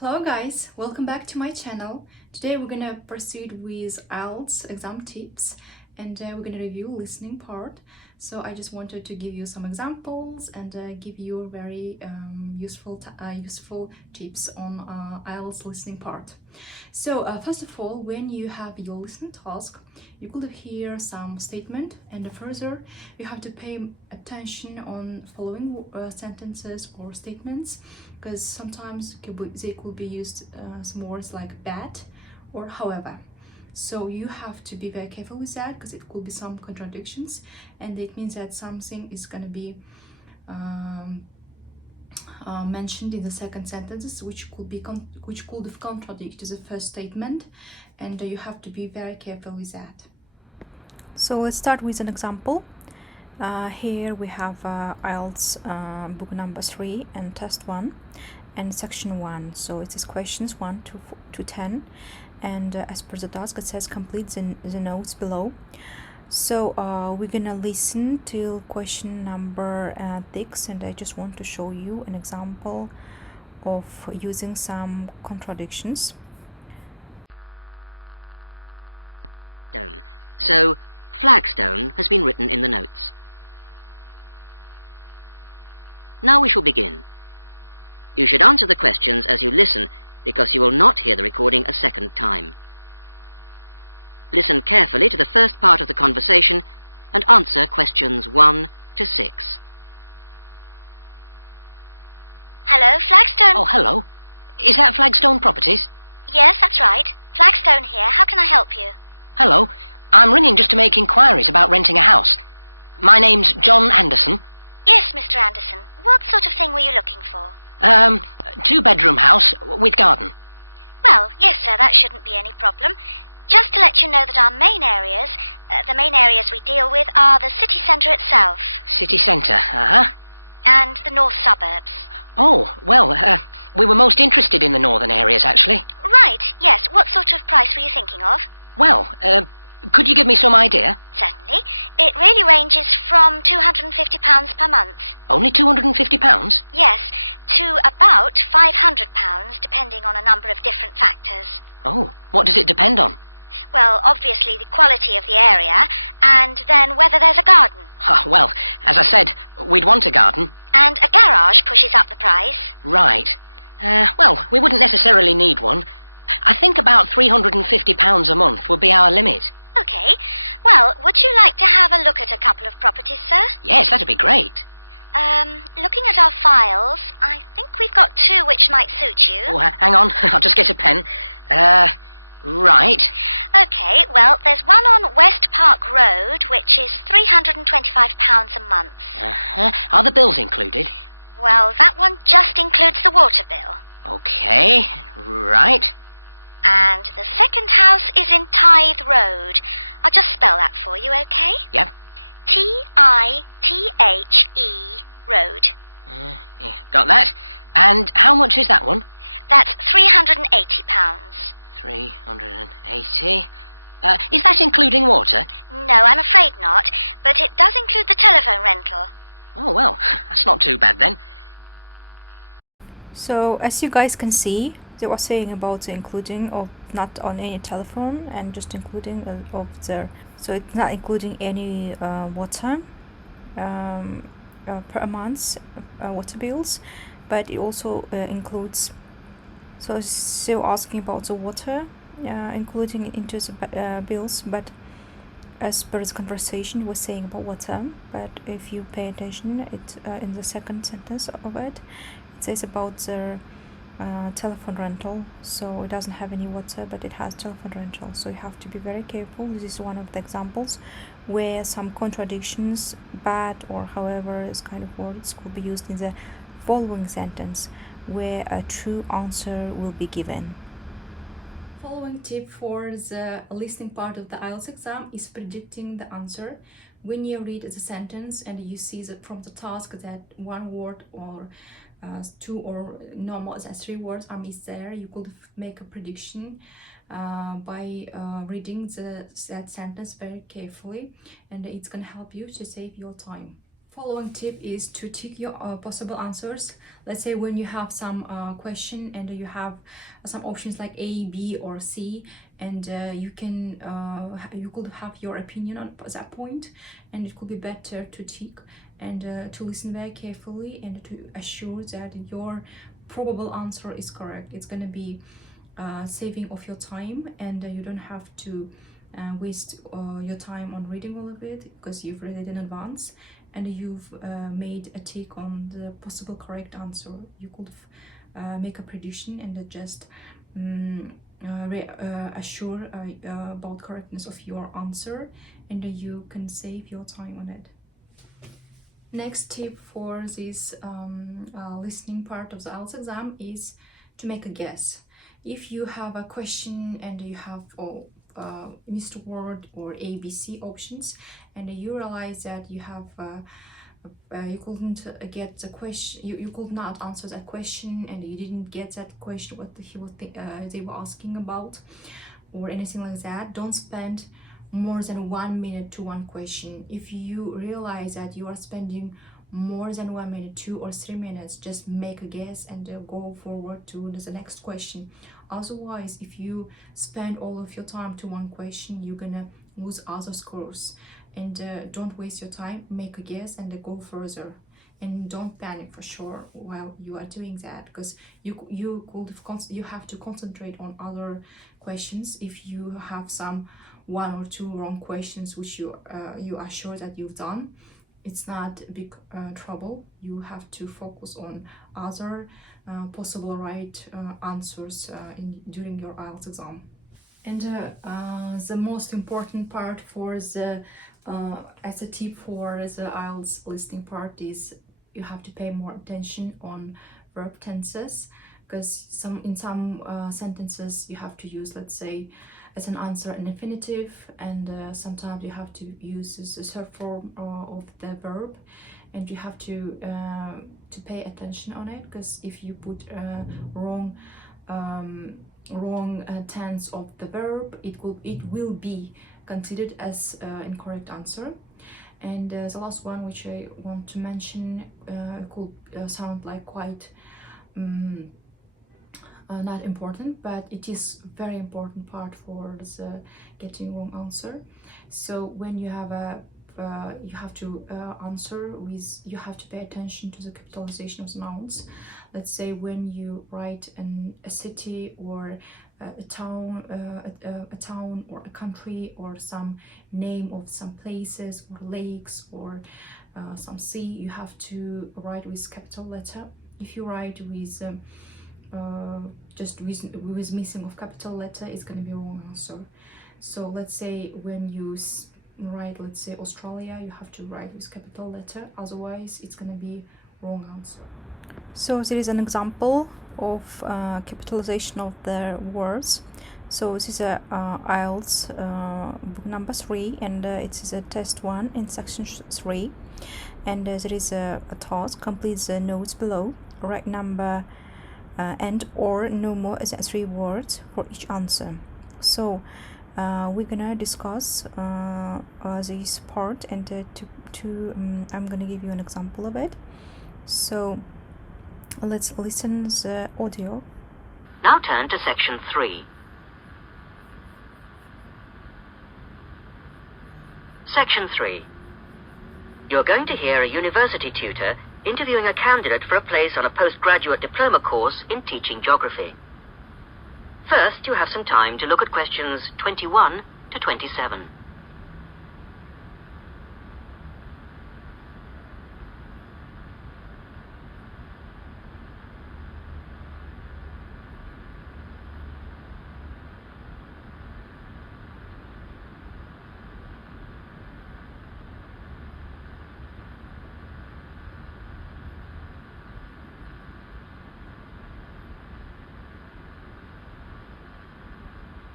Hello guys, welcome back to my channel. Today we're gonna proceed with IELTS exam tips and we're gonna review listening part. So I just wanted to give you some examples and give you very useful tips on IELTS listening part. So first of all, when you have your listening task, you could hear some statement, and further you have to pay attention on following sentences or statements, because sometimes they could be used some words like but or however. So you have to be very careful with that, because it could be some contradictions, and it means that something is going to be mentioned in the second sentences, which could contradict the first statement, and you have to be very careful with that. So let's start with an example. Here we have IELTS book number 3 and test 1 and section 1. So it is questions 1 to 10, and as per the task it says complete the notes below. So we're gonna listen till question number 6, and I just want to show you an example of using some contradictions. So Flagstone has been written in the notes. Now we shall begin. You should answer the questions as you listen, because you will not hear the recording a second time. Listen carefully to the first part of the conversation and answer questions 1 to 6. Hello, Flagstone. Oh, hello. Is that Flagstone Properties? Yes, that's right. Flagstone here. How can I help you? Hello. I'm ringing just to make inquiries about renting a house. My name's John Anderson. Yes, Mr. Anderson. What sort of thing were you looking for? 2-bedroom house with garden. Well, yes, sir, that shouldn't be any problem. Just to let you know that our main areas, the main areas we deal with are the city centre itself. City centre, uh-huh. And the north suburbs. Oh, well, we were most interested in the northern areas, actually. Right, yes. What sort of price were you thinking of? Well, could you give me some idea? Certainly. It really ranges from £250 per month. Only £250? Yes, to about £500, depending on a number of different factors. Oh, what does it depend on? Well, obviously the quality of the area, and then whether there's a garden. Oh, well, as I said, we'd want a garden. And a garage pushes up the price. Right. Well, we wouldn't necessarily need one. I think about £350 a month would be our limit. OK. Well, would you like to have a look at a couple of properties, sir? Yes, that'd be great. Looking at our files, I think we've got 2 which might suit you. Oh, hang on, I'll just get a pen. Right. OK, well, there's one on West Park Road, which is £325 a month. Uh-huh. Are the bills included? Well, that one just includes the water bill. OK, right. And the second house is in Tithe Road. I'll just spell that for you, OK? Yep. Tithe Road. Yeah, got that. And how much is that one? That's £380. 380. Is that including water? No, I'm afraid not, but it does include the telephone rental. Oh, well, that's not too bad then. So as you guys can see, they were saying about the including of not on any telephone, and just including of the, so it's not including any water per month water bills, but it also includes, so still asking about the water including into the bills, but as per the conversation we're saying about water. But if you pay attention, it in the second sentence of it says about the telephone rental. So it doesn't have any water, but it has telephone rental, so you have to be very careful. This is one of the examples where some contradictions, but or however this kind of words could be used in the following sentence, where a true answer will be given. Following tip for the listening part of the IELTS exam is predicting the answer. When you read the sentence and you see that from the task that one word or 2 or normal 3 words are missed there, you could make a prediction by reading that sentence very carefully, and it's going to help you to save your time. Following tip is to tick your possible answers. Let's say when you have some question and you have some options like A, B, or C, and you could have your opinion on that point, and it could be better to tick and to listen very carefully and to assure that your probable answer is correct. It's going to be saving of your time, and you don't have to waste your time on reading all of it because you've read it in advance and you've made a take on the possible correct answer. You could make a prediction and just assure about correctness of your answer, and you can save your time on it. Next tip for this listening part of the IELTS exam is to make a guess. If you have a question and you have missed word or ABC options, and you realize that you have you couldn't get the question, you could not answer that question, and you didn't get that question what they were asking about or anything like that, don't spend more than 1 minute to one question. If you realize that you are spending more than 1 minute, 2 or 3 minutes, just make a guess and go forward to the next question. Otherwise, if you spend all of your time to one question, you're gonna lose other scores. And don't waste your time, make a guess and go further. And don't panic for sure while you are doing that, because you have to concentrate on other questions. If you have some 1 or 2 wrong questions which you are sure that you've done, it's not a big trouble. You have to focus on other possible right answers during your IELTS exam. And the most important part for the as a tip for the IELTS listening part is you have to pay more attention on verb tenses, because in some sentences you have to use, let's say, as an answer an infinitive, and sometimes you have to use the third form of the verb, and you have to pay attention on it, because if you put wrong tense of the verb, it will be considered as incorrect answer. And the last one which I want to mention could sound like quite not important, but it is very important part for the getting wrong answer. So when you have you have to answer with, you have to pay attention to the capitalization of the nouns. Let's say when you write a city or a town or a country or some name of some places or lakes or some sea, you have to write with capital letter. If you write with just with missing of capital letter, it's going to be wrong answer. So let's say when you write, let's say Australia, you have to write with capital letter, otherwise it's going to be wrong answer. So there is an example of capitalization of the words. So this is a IELTS book number 3, and it is a test 1 in section 3, and there is a task: complete the notes below, write number and or no more than 3 words for each answer. So we're gonna discuss this part, and I'm gonna give you an example of it. So let's listen the audio. Now turn to section 3. Section 3. You're going to hear a university tutor interviewing a candidate for a place on a postgraduate diploma course in teaching geography. First, you have some time to look at questions 21 to 27.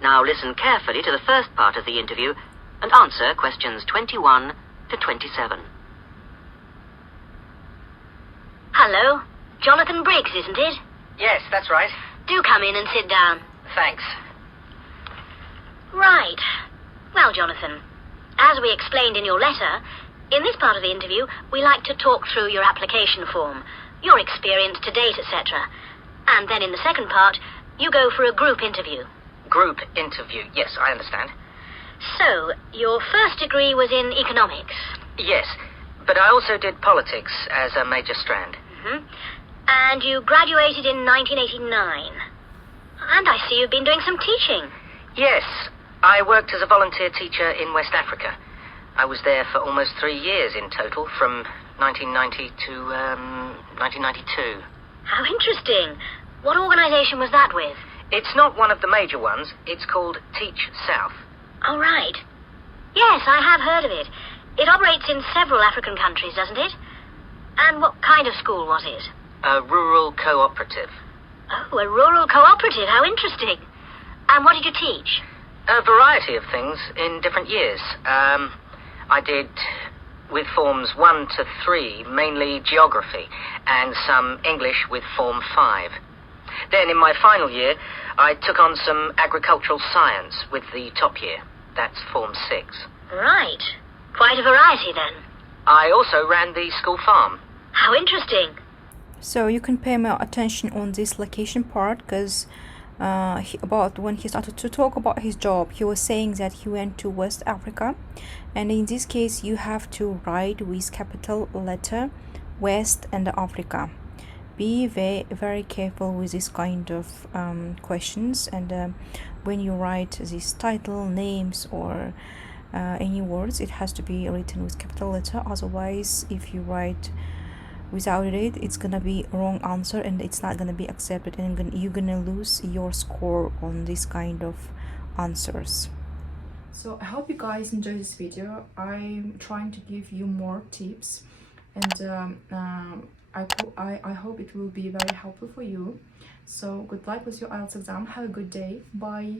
Now listen carefully to the first part of the interview and answer questions 21 to 27. Hello. Jonathan Briggs, isn't it? Yes, that's right. Do come in and sit down. Thanks. Right. Well, Jonathan, as we explained in your letter, In this part of the interview, we like to talk through your application form, your experience to date, etc. And then in the second part, you go for a group interview. Group interview. Yes, I understand. So, your first degree was in economics. Yes, but I also did politics as a major strand. Hmm. And you graduated in 1989. And I see you've been doing some teaching. Yes, I worked as a volunteer teacher in West Africa. I was there for almost 3 years in total, from 1990 to 1992. How interesting. What organisation was that with? It's not one of the major ones. It's called Teach South. Oh, right. Yes, I have heard of it. It operates in several African countries, doesn't it? And what kind of school was it? A rural cooperative. Oh, a rural cooperative. How interesting. And what did you teach? A variety of things in different years. I did with forms 1 to 3, mainly geography, and some English with form 5. Then in my final year, I took on some agricultural science with the top year. That's form 6. Right. Quite a variety then. I also ran the school farm. How interesting. So you can pay more attention on this location part, because about when he started to talk about his job, he was saying that he went to West Africa, and in this case you have to write with capital letter West and Africa. Be very careful with this kind of questions, and when you write this title, names, or any words, it has to be written with capital letter. Otherwise, if you write without it, it's gonna be wrong answer and it's not gonna be accepted, and you're gonna lose your score on this kind of answers. So I hope you guys enjoy this video. I'm trying to give you more tips, and I hope it will be very helpful for you. So good luck with your IELTS exam. Have a good day. Bye.